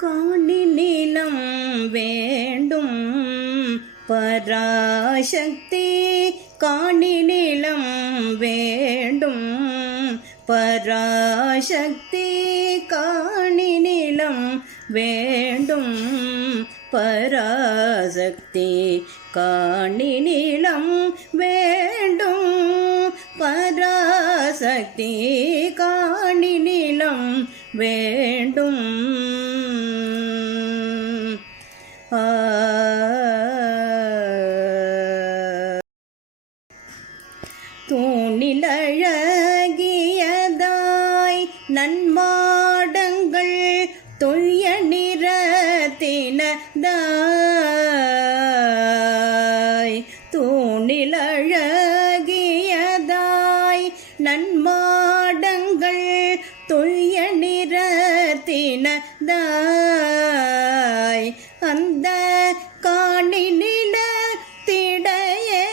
காணி நிலம் வேண்டும் பராசக்தி காணி நிலம் வேண்டும் பராசக்தி காணி நிலம் வேண்டும் பராசக்தி காணி நிலம் வேண்டும் பராசக்தி காணி நிலம் வேண்டும் தூணிலழகியதாய் நன்மாடங்கள் தொய்ய நிறத்தினதாய் தூணிலழகியதாய் நன்மாடங்கள் தொய்ய நிறத்தினதாய் அந்த காணி நிலத்திடையே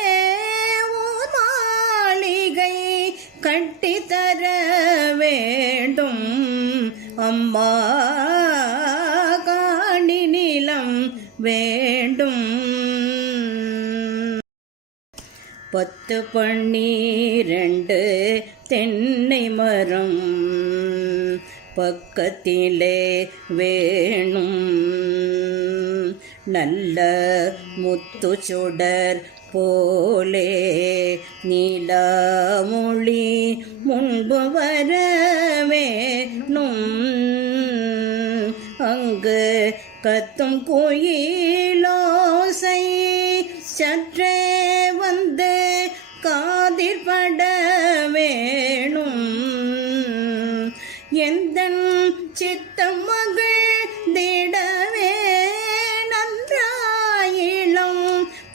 மாளிகை கட்டித்தர வேண்டும் அம்மா காணி நிலம் வேண்டும் 10-12 தென்னை மரம் பக்கத்திலே வேணும் நல்ல முத்து சுடர் போலே நீலமொழி முன்பு வர வேணும் அங்கு கத்தும் குயிலோசை சற்றே வந்து காதிற்பட வேணும் எந்தன் சித்தம் மகிழ்ந்திடவே நன்றாயிளம்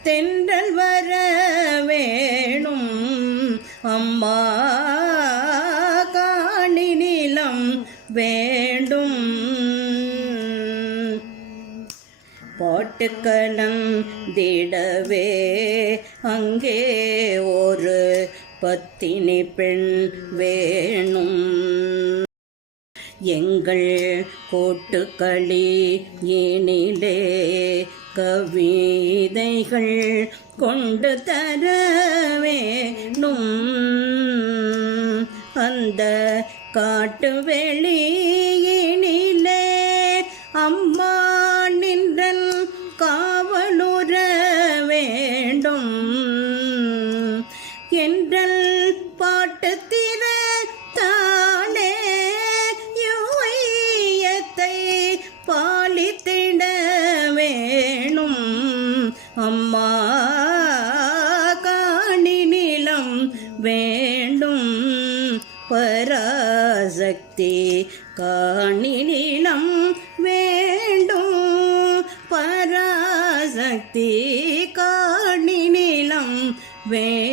தென்றல் வர வேணும் அம்மா காணி நிலம் வேண்டும் பாட்டுக்கலந்திடவே அங்கே ஒரு பத்தினி பெண் வேணும் எங்கள் கூட்டுக்களி ஏனிலே கவிதைகள் கொண்டு தர வேணும் அந்த காட்டு வெளியினிலே அம்மா நின்றன் காவலுற வேண்டும் என்றல் பாட்டு திறத்தானே யுவையத்தை பாலித்திட வேணும் அம்மா காணி நிலம் வேண்டும் பராசக்தி காணி நிலம் வேண்டும் பராசக்தி காணி நிலம் வேண்டும்